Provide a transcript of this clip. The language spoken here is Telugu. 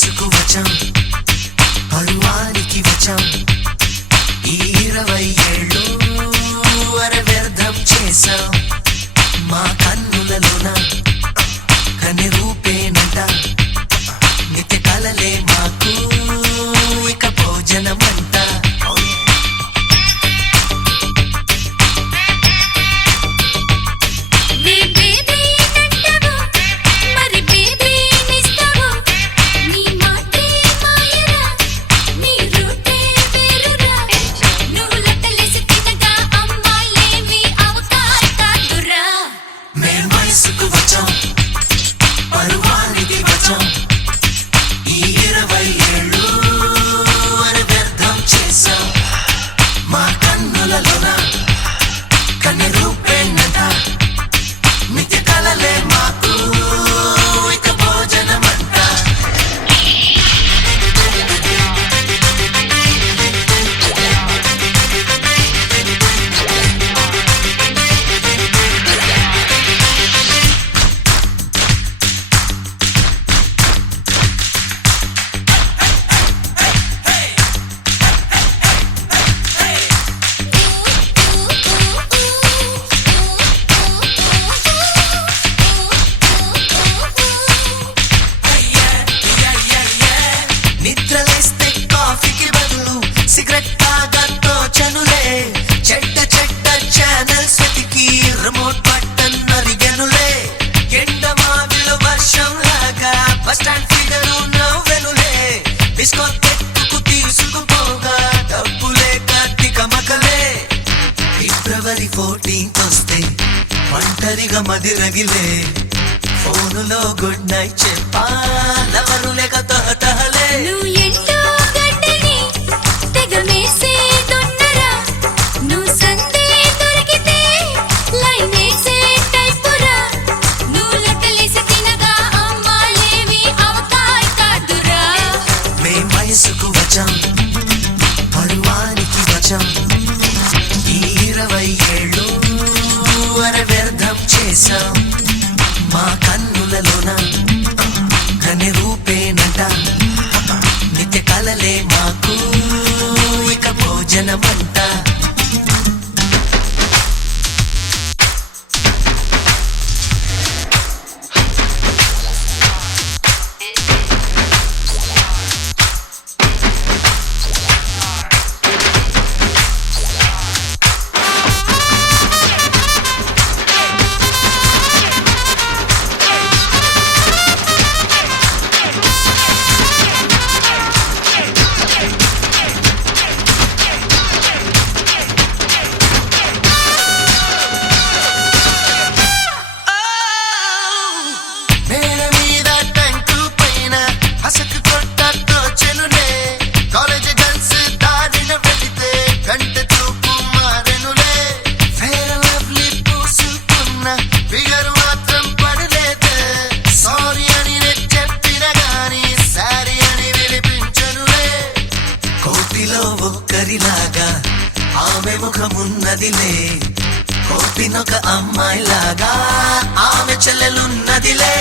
వయసుకు వచ్చాం, పరువానికి వచ్చాం. ఈ 20 ఏళ్ళు అరే వ్యర్థం చేశాం. మా కన్నులలోన కని రూపేనంట, నిత్య కలలే మాకు ఇక భోజనమంట. ఫిబ్రవరి 14th వస్తే ఒంటరిగా మది రగిలే, ఫోనులో గుడ్ నైట్ చెప్పా లవరు లేక తహతహలే. మేం వయసుకు వచ్చాం, పరువానికి వచ్చాం. ఈ 20 ఏళ్ళు అరే వ్యర్థం చేశాం. మా కన్నులలోన కని రూపేనంట, నిత్య కలలే మాకు ఇక భోజనమంట. ఒక్కరిలాగా ఆమె ముఖమున్నదిలే, కోపినొక అమ్మాయిలాగా ఆమె చెల్లెలున్నదిలే.